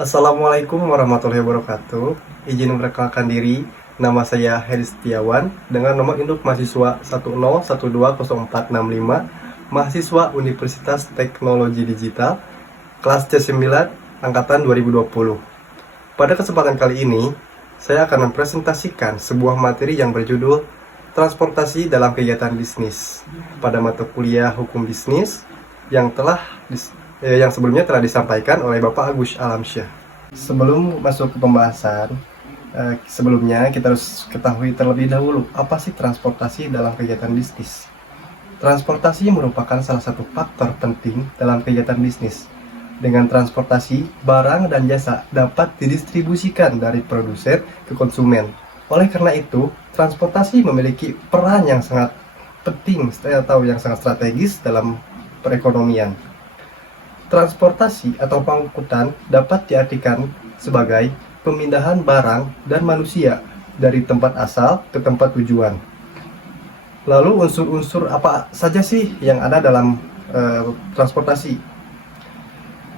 Assalamualaikum warahmatullahi wabarakatuh. Izin memperkenalkan diri, nama saya Heri Setiawan dengan nomor induk mahasiswa 1012045, mahasiswa Universitas Teknologi Digital, kelas C9, angkatan 2020. Pada kesempatan kali ini, saya akan mempresentasikan sebuah materi yang berjudul Transportasi dalam Kegiatan Bisnis pada mata kuliah Hukum Bisnis yang sebelumnya telah disampaikan oleh Bapak Agus Alamsyah. Sebelum masuk ke pembahasan, sebelumnya kita harus ketahui terlebih dahulu apa sih transportasi dalam kegiatan bisnis. Transportasi merupakan salah satu faktor penting dalam kegiatan bisnis. Dengan transportasi, barang dan jasa dapat didistribusikan dari produsen ke konsumen. Oleh karena itu, transportasi memiliki peran yang sangat penting atau yang sangat strategis dalam perekonomian. Transportasi atau pengangkutan dapat diartikan sebagai pemindahan barang dan manusia dari tempat asal ke tempat tujuan. Lalu unsur-unsur apa saja sih yang ada dalam transportasi?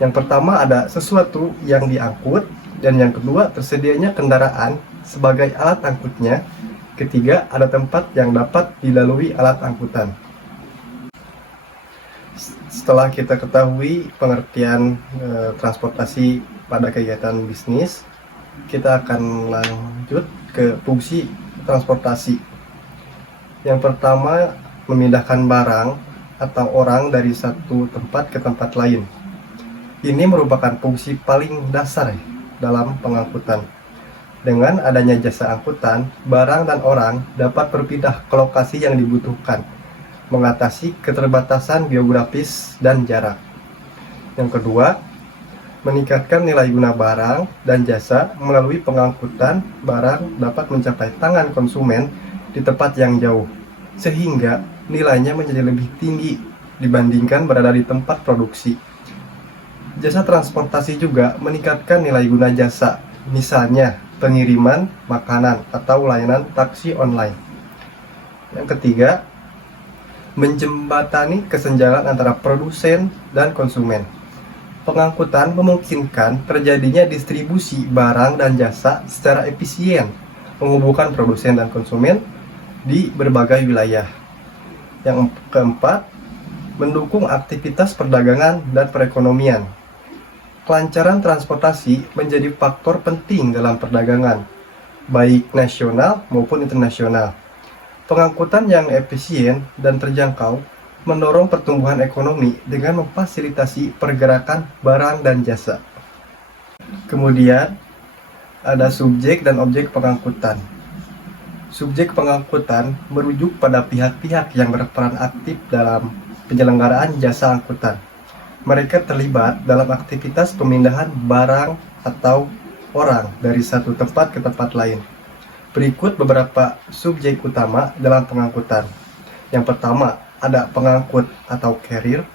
Yang pertama ada sesuatu yang diangkut, dan yang kedua tersedianya kendaraan sebagai alat angkutnya. Ketiga ada tempat yang dapat dilalui alat angkutan. Setelah kita ketahui pengertian transportasi pada kegiatan bisnis, kita akan lanjut ke fungsi transportasi. Yang pertama, memindahkan barang atau orang dari satu tempat ke tempat lain. Ini merupakan fungsi paling dasar dalam pengangkutan. Dengan adanya jasa angkutan, barang dan orang dapat berpindah ke lokasi yang dibutuhkan, mengatasi keterbatasan geografis dan jarak. Yang kedua, meningkatkan nilai guna barang dan jasa melalui pengangkutan barang dapat mencapai tangan konsumen di tempat yang jauh, sehingga nilainya menjadi lebih tinggi dibandingkan berada di tempat produksi. Jasa transportasi juga meningkatkan nilai guna jasa, misalnya pengiriman makanan atau layanan taksi online. Yang ketiga, menjembatani kesenjangan antara produsen dan konsumen. Pengangkutan memungkinkan terjadinya distribusi barang dan jasa secara efisien, menghubungkan produsen dan konsumen di berbagai wilayah. Yang keempat, mendukung aktivitas perdagangan dan perekonomian. Kelancaran transportasi menjadi faktor penting dalam perdagangan, baik nasional maupun internasional. Pengangkutan yang efisien dan terjangkau mendorong pertumbuhan ekonomi dengan memfasilitasi pergerakan barang dan jasa. Kemudian, ada subjek dan objek pengangkutan. Subjek pengangkutan merujuk pada pihak-pihak yang berperan aktif dalam penyelenggaraan jasa angkutan. Mereka terlibat dalam aktivitas pemindahan barang atau orang dari satu tempat ke tempat lain. Berikut beberapa subjek utama dalam pengangkutan. Yang pertama, ada pengangkut atau carrier.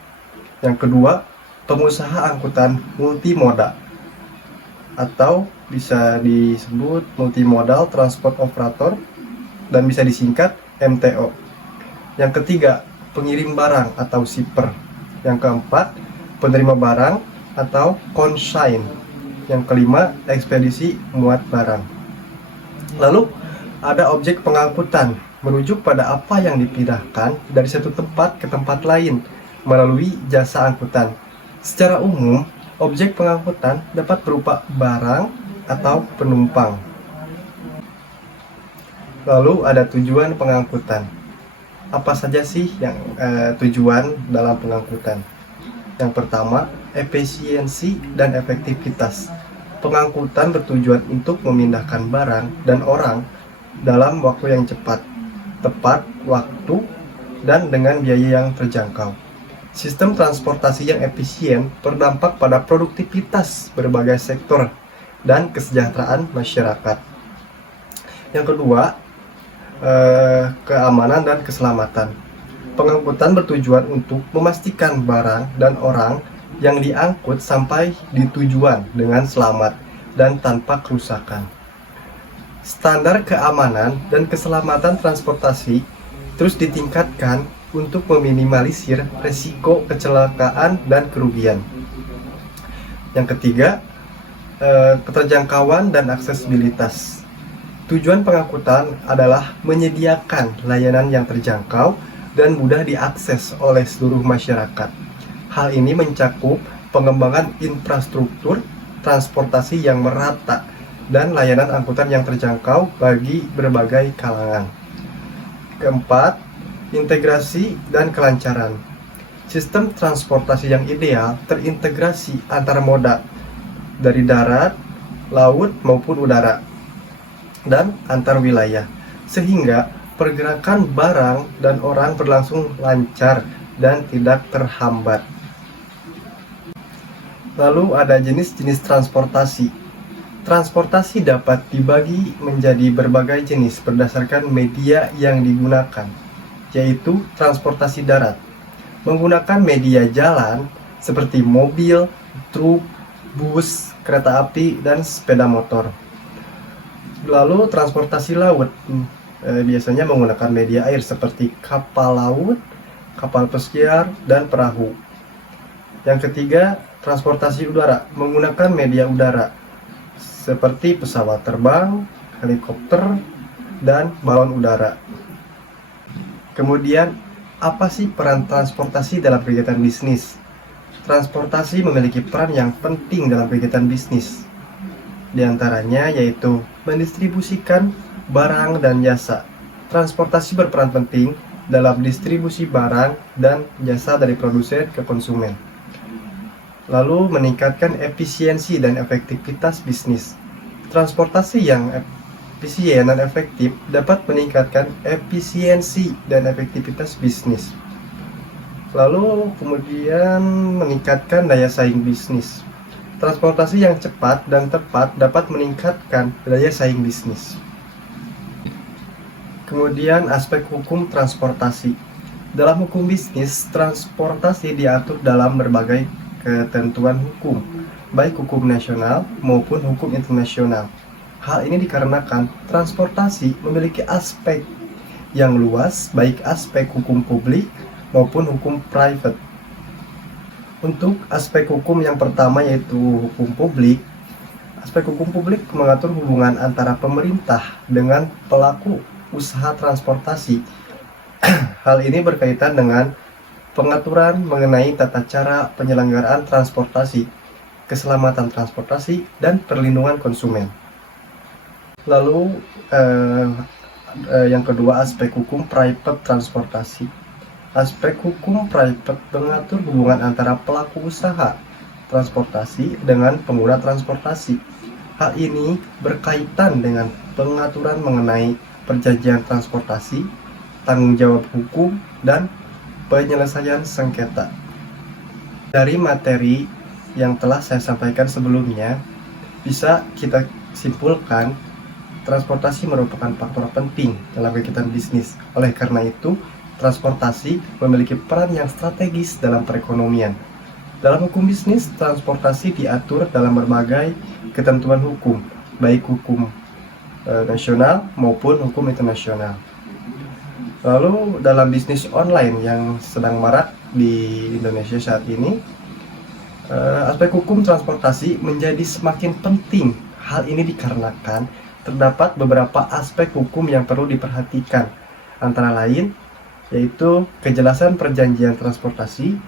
Yang kedua, pengusaha angkutan multimoda atau bisa disebut multimodal transport operator dan bisa disingkat MTO. Yang ketiga, pengirim barang atau shipper. Yang keempat, penerima barang atau consign. Yang kelima, ekspedisi muat barang. Lalu ada objek pengangkutan, merujuk pada apa yang dipindahkan dari satu tempat ke tempat lain melalui jasa angkutan. Secara umum, objek pengangkutan dapat berupa barang atau penumpang. Lalu ada tujuan pengangkutan. Apa saja sih yang tujuan dalam pengangkutan? Yang pertama, efisiensi dan efektivitas. Pengangkutan bertujuan untuk memindahkan barang dan orang dalam waktu yang cepat, tepat waktu, dan dengan biaya yang terjangkau. Sistem transportasi yang efisien berdampak pada produktivitas berbagai sektor dan kesejahteraan masyarakat. Yang kedua, keamanan dan keselamatan. Pengangkutan bertujuan untuk memastikan barang dan orang yang diangkut sampai di tujuan dengan selamat dan tanpa kerusakan. Standar keamanan dan keselamatan transportasi terus ditingkatkan untuk meminimalisir resiko kecelakaan dan kerugian. Yang ketiga, keterjangkauan dan aksesibilitas. Tujuan pengangkutan adalah menyediakan layanan yang terjangkau dan mudah diakses oleh seluruh masyarakat. Hal ini mencakup pengembangan infrastruktur transportasi yang merata dan layanan angkutan yang terjangkau bagi berbagai kalangan. Keempat, integrasi dan kelancaran. Sistem transportasi yang ideal terintegrasi antar moda dari darat, laut maupun udara, dan antar wilayah, sehingga pergerakan barang dan orang berlangsung lancar dan tidak terhambat. Lalu ada jenis-jenis transportasi. Transportasi dapat dibagi menjadi berbagai jenis berdasarkan media yang digunakan, yaitu transportasi darat, menggunakan media jalan seperti mobil, truk, bus, kereta api, dan sepeda motor. Lalu transportasi laut, biasanya menggunakan media air seperti kapal laut, kapal pesiar, dan perahu. Yang ketiga, transportasi udara, menggunakan media udara seperti pesawat terbang, helikopter, dan balon udara. Kemudian, apa sih peran transportasi dalam kegiatan bisnis? Transportasi memiliki peran yang penting dalam kegiatan bisnis. Di antaranya yaitu mendistribusikan barang dan jasa. Transportasi berperan penting dalam distribusi barang dan jasa dari produsen ke konsumen. Lalu meningkatkan efisiensi dan efektivitas bisnis. Transportasi yang efisien dan efektif dapat meningkatkan efisiensi dan efektivitas bisnis. Lalu kemudian meningkatkan daya saing bisnis. Transportasi yang cepat dan tepat dapat meningkatkan daya saing bisnis. Kemudian aspek hukum transportasi. Dalam hukum bisnis, transportasi diatur dalam berbagai ketentuan hukum, baik hukum nasional maupun hukum internasional. Hal ini dikarenakan transportasi memiliki aspek yang luas, baik aspek hukum publik maupun hukum private. Untuk aspek hukum yang pertama yaitu hukum publik, aspek hukum publik mengatur hubungan antara pemerintah dengan pelaku usaha transportasi. Hal ini berkaitan dengan pengaturan mengenai tata cara penyelenggaraan transportasi, keselamatan transportasi, dan perlindungan konsumen. Lalu yang kedua, aspek hukum private transportasi. Aspek hukum private mengatur hubungan antara pelaku usaha transportasi dengan pengguna transportasi. Hal ini berkaitan dengan pengaturan mengenai perjanjian transportasi, tanggung jawab hukum, dan penyelesaian sengketa. Dari materi yang telah saya sampaikan sebelumnya, bisa kita simpulkan transportasi merupakan faktor penting dalam kegiatan bisnis. Oleh karena itu, transportasi memiliki peran yang strategis dalam perekonomian. Dalam hukum bisnis, transportasi diatur dalam berbagai ketentuan hukum, baik hukum nasional maupun hukum internasional. Lalu dalam bisnis online yang sedang marak di Indonesia saat ini, aspek hukum transportasi menjadi semakin penting. Hal ini dikarenakan terdapat beberapa aspek hukum yang perlu diperhatikan, antara lain yaitu kejelasan perjanjian transportasi,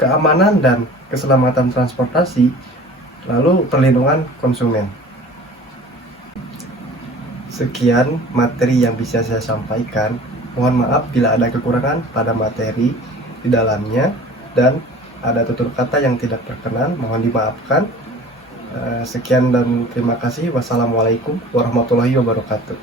keamanan dan keselamatan transportasi, lalu perlindungan konsumen. Sekian materi yang bisa saya sampaikan. Mohon maaf bila ada kekurangan pada materi di dalamnya dan ada tutur kata yang tidak berkenan, mohon dimaafkan. Sekian dan terima kasih. Wassalamualaikum warahmatullahi wabarakatuh.